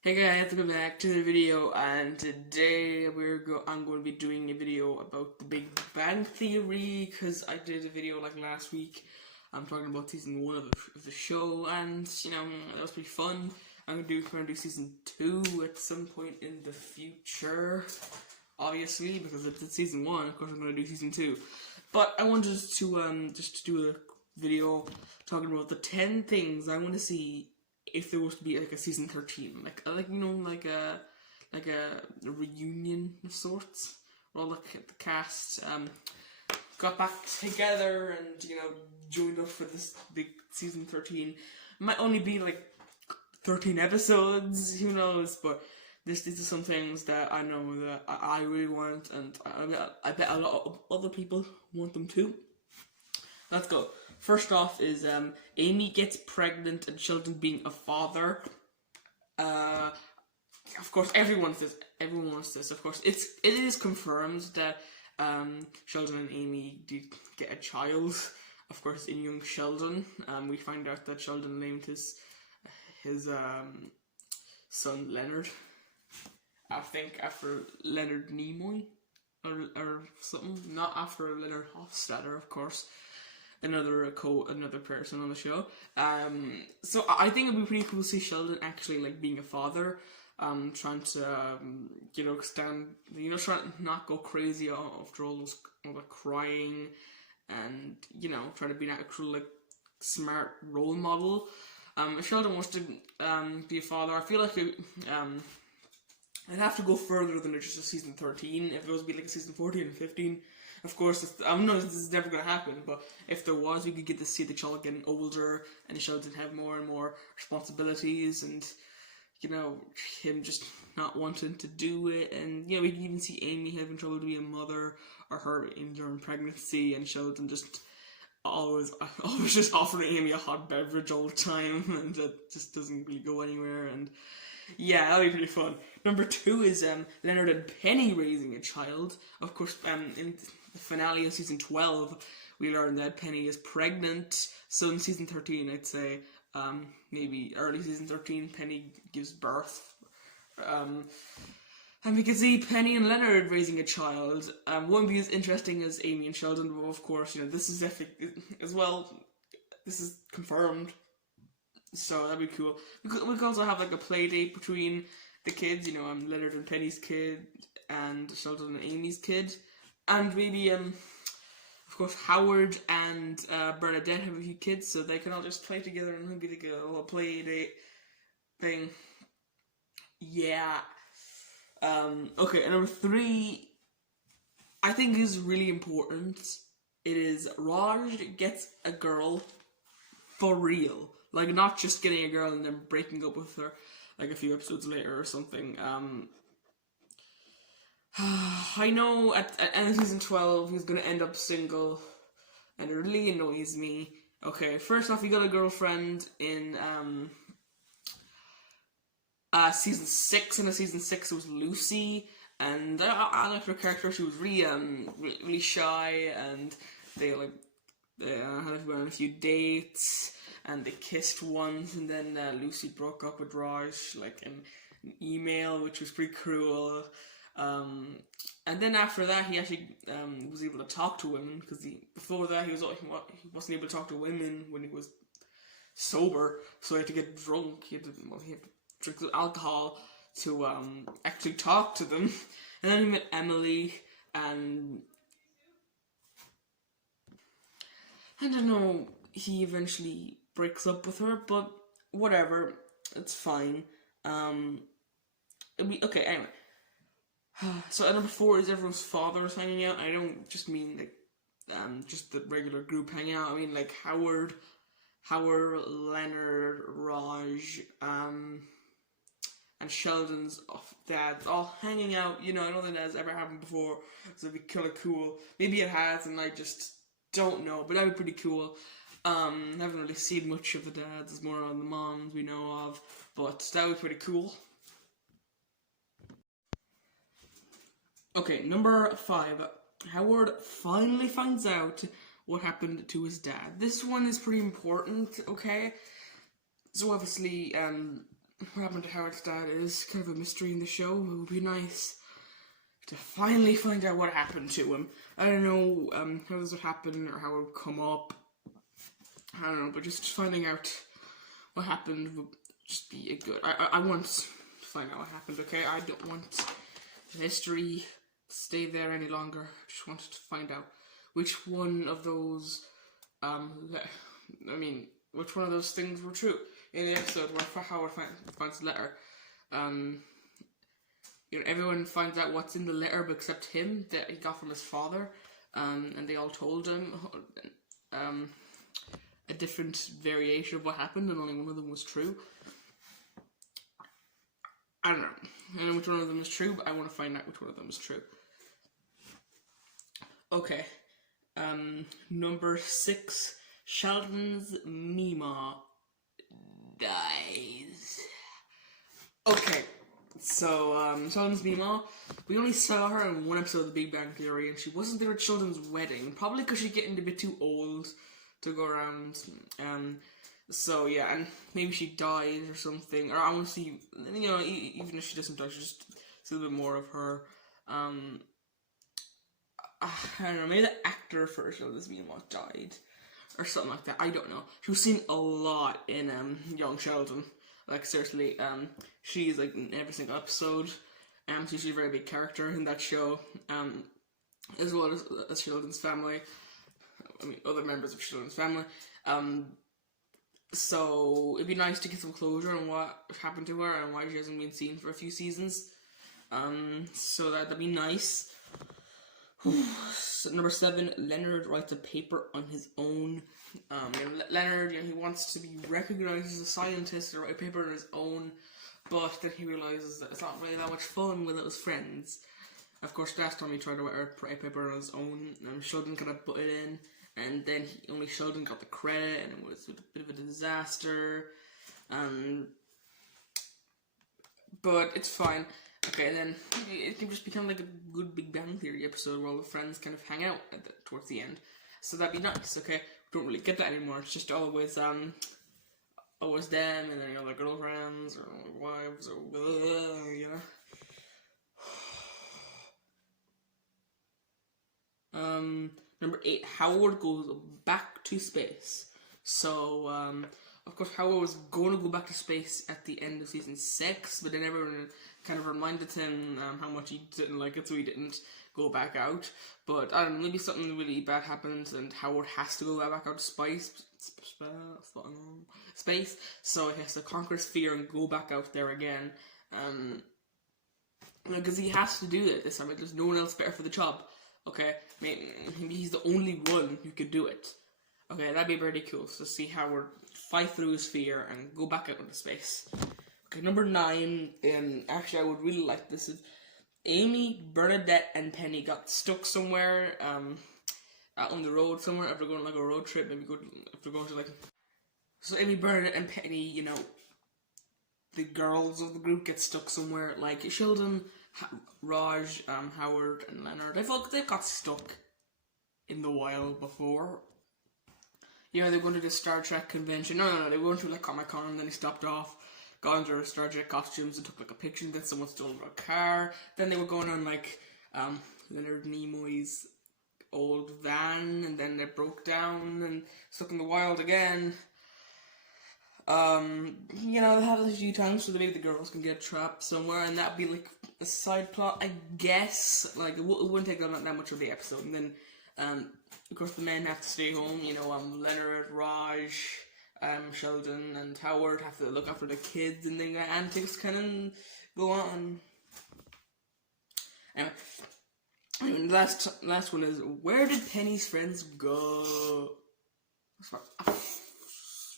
Hey guys, welcome back to the video, and today I'm going to be doing a video about the Big Bang Theory, because I did a video like last week. I'm talking about season 1 of the show, and that was pretty fun. I'm going to do season 2 at some point in the future, obviously, because it's season 1. Of course I'm going to do season 2, but I wanted to just do a video talking about the 10 things I want to see if there was to be like a season 13, like a reunion of sorts, where all the cast got back together and joined up for this big season 13. It might only be like 13 episodes, who knows, but these are some things that I know that I really want, and I bet a lot of other people want them too. Let's go. First off is Amy gets pregnant and Sheldon being a father. Of course, everyone wants this. Of course, it is confirmed that Sheldon and Amy did get a child. Of course, in young Sheldon, we find out that Sheldon named his son Leonard. I think after Leonard Nimoy or something, not after Leonard Hofstadter, of course. Another person on the show. So I think it'd be pretty cool to see Sheldon actually like being a father, trying to trying to not go crazy after all the crying, and try to be an actual like smart role model. If Sheldon wants to be a father, I feel like I'd have to go further than just a season 13. If it was be like a season 14 and 15. Of course, I know this is never going to happen, but if there was, we could get to see the child getting older and Sheldon have more and more responsibilities, and him just not wanting to do it, and we can even see Amy having trouble to be a mother, or her during pregnancy, and Sheldon just always just offering Amy a hot beverage all the time, and that just doesn't really go anywhere. And yeah, that'll be pretty fun. Number 2 is Leonard and Penny raising a child. Of course, in the finale of season 12, we learn that Penny is pregnant. So in season 13, I'd say maybe early season 13, Penny gives birth. And we can see Penny and Leonard raising a child. Won't be as interesting as Amy and Sheldon, but of course, this is as well. This is confirmed. So that'd be cool. We could also have like a play date between the kids, Leonard and Penny's kid, and Sheldon and Amy's kid, and maybe of course Howard and Bernadette have a few kids, so they can all just play together and maybe like a little play date thing. Yeah. Okay, and number 3, I think is really important. It is Raj gets a girl for real. Like, not just getting a girl and then breaking up with her, like, a few episodes later or something. I know at end of season 12, he's gonna end up single, and it really annoys me. Okay, first off, he got a girlfriend in, season 6, and in season 6 it was Lucy, and I liked her character. She was really shy, and they had to go on a few dates, and they kissed once, and then Lucy broke up with Raj, like an email, which was pretty cruel. And then after that, he actually was able to talk to women, because before that he wasn't able to talk to women when he was sober, so he had to get drunk. He had to drink alcohol to actually talk to them. And then he met Emily, and I don't know, he eventually breaks up with her, but whatever, it's fine. Okay, anyway. So at number 4 is everyone's fathers hanging out. I don't just mean like just the regular group hanging out. I mean like Howard, Leonard, Raj, and Sheldon's dads all hanging out. I don't think that has ever happened before, so it'd be kind of cool. Maybe it has, and I just don't know, but that'd be pretty cool. Haven't really seen much of the dads, it's more on the moms we know of, but that would be pretty cool. Okay, number 5. Howard finally finds out what happened to his dad. This one is pretty important, okay? So obviously, what happened to Howard's dad is kind of a mystery in the show. It would be nice to finally find out what happened to him. I don't know how this would happen or how it would come up. I don't know, but just finding out what happened would just be a good. I want to find out what happened, okay? I don't want the history to stay there any longer. I just wanted to find out which one of those, which one of those things were true. In the episode where Howard finds the letter, everyone finds out what's in the letter except him, that he got from his father, and they all told him a different variation of what happened, and only one of them was true. I don't know. I don't know which one of them is true, but I want to find out which one of them is true. Okay. Number 6, Sheldon's Mima dies. Okay, so Sheldon's Mima, we only saw her in one episode of The Big Bang Theory, and she wasn't there at Sheldon's wedding, probably because she's getting a bit too old to go around. So yeah, and maybe she died or something, or I want to see, even if she doesn't die, just see a little bit more of her. I don't know, maybe the actor for Sheldon's Mima died, or something like that. I don't know. She was seen a lot in Young Sheldon. Like seriously, she's like in every single episode. She's a very big character in that show. As well as Sheldon's family. Other members of Sheldon's family. So it'd be nice to get some closure on what happened to her and why she hasn't been seen for a few seasons. So that'd be nice. So number 7, Leonard writes a paper on his own. Leonard, he wants to be recognized as a scientist and write a paper on his own, but then he realizes that it's not really that much fun without his friends. Of course, last time he tried to write a paper on his own, Sheldon kind of put it in, and then only Sheldon got the credit, and it was a bit of a disaster. But it's fine. Okay, then it can just become like a good Big Bang Theory episode where all the friends kind of hang out towards the end. So that'd be nice, okay? We don't really get that anymore. It's just always them, and then their girlfriends or wives or Number 8, Howard goes back to space. So, of course, Howard was going to go back to space at the end of season 6, but then everyone kind of reminded him how much he didn't like it, so he didn't go back out. But I don't know, maybe something really bad happens and Howard has to go back out to space, so he has to conquer his fear and go back out there again. Because he has to do it this time. There's no one else better for the job. Okay, maybe he's the only one who could do it. Okay, that'd be pretty cool to see Howard fight through his fear and go back out into space. Okay, number 9, actually I would really like this, is Amy, Bernadette, and Penny got stuck somewhere, out on the road somewhere, after going on like a road trip, after going to like... So Amy, Bernadette, and Penny, the girls of the group get stuck somewhere, like Sheldon, Raj, Howard, and Leonard. They've got stuck in the wild before. They were going to the Star Trek convention. No, they were going to like Comic-Con, and then they stopped off, got into their Star Trek costumes and took like a picture, and then someone stole a car. Then they were going on like Leonard Nimoy's old van, and then they broke down and stuck in the wild again. They have this a few times so that maybe the girls can get trapped somewhere, and that'd be like a side plot, I guess. Like it wouldn't take them that much of the episode, and then of course the men have to stay home. Leonard, Raj, Sheldon, and Howard have to look after the kids, and then the antics kind of go on. Anyway, the last one is, where did Penny's friends go?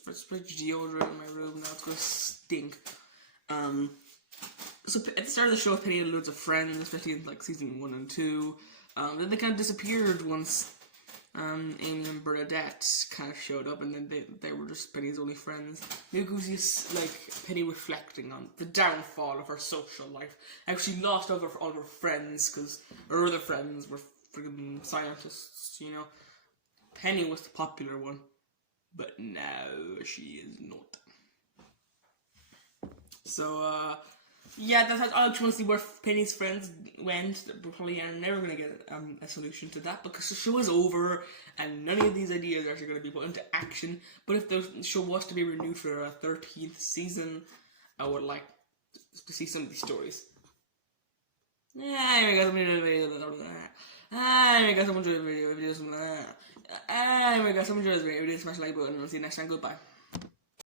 Let's put deodorant in my room now, it's gonna stink. So at the start of the show, Penny had loads of friends, especially in like season 1 and 2. Then they kind of disappeared once Amy and Bernadette kind of showed up, and then they were just Penny's only friends. Maybe it was just like Penny reflecting on the downfall of her social life. How she lost all her friends because her other friends were friggin' scientists, Penny was the popular one. But now she is not. So, yeah, that's I just want to see where Penny's friends went. We probably are never going to get a solution to that because the show is over and none of these ideas are actually going to be put into action. But if the show was to be renewed for a 13th season, I would like to see some of these stories. Anyway, guys, I'm enjoying the video. Anyway, guys, I'm enjoying the video. Anyway, guys, I'm enjoying this video. Smash the like button and I'll see you next time. Goodbye.